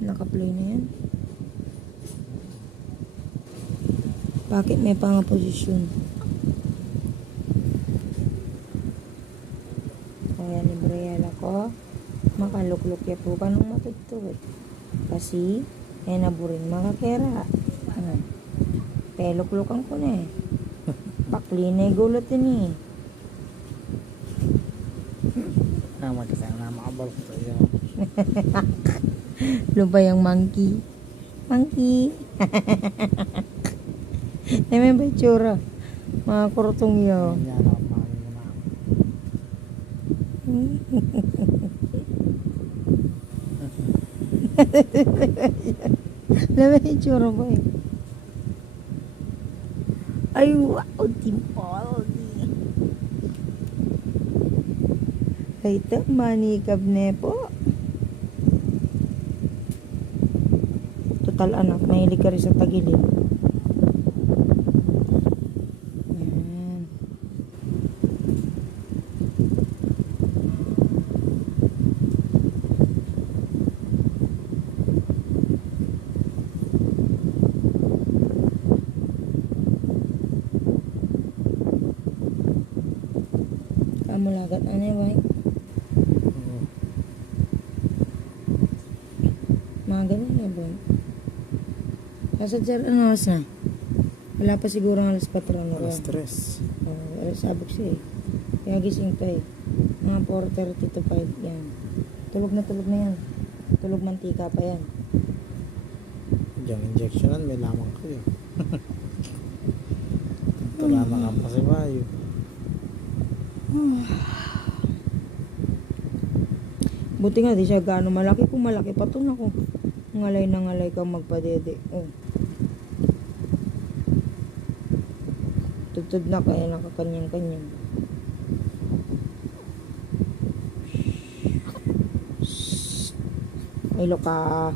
Naka-play na yan. Bakit may pang-posisyon? Kaya ni Briella ko, makalukluk ya po ka nung matutod. Kasi, naburin makakera. Peluklukan ko na eh. Bakli na gulot din eh. Nama kasi ang namakabal ko tayo. Lupa yung monkey. Monkey. May ba itsura? Mga kurtong yun. Yan ako mami mo na. May itsura ba eh? Ay, wow, timpal. Ay, ito, manikab na po. Total anak, mahilig ka rin sa tagilid. Yan. Kamulagat ano yun, boy? Mga ganun na, boy. Kasad sir, ano oras na? Wala pa siguro ng alas 4 na ba? Alas 3. Alas sabog siya eh. Kaya gising pa eh. Mga 4:30 to 5 yan. Tulog na yan. Tulog mantika pa yan. Diyan injectionan, may lamang ko yun. Tulama ka pa si Bayo. Buti nga di siya gaano malaki. Kung malaki pa to na ko. Ngalay na ngalay kang magpadede. Oh. Tutod na kaya nakakanyang-kanyang. Ay loka.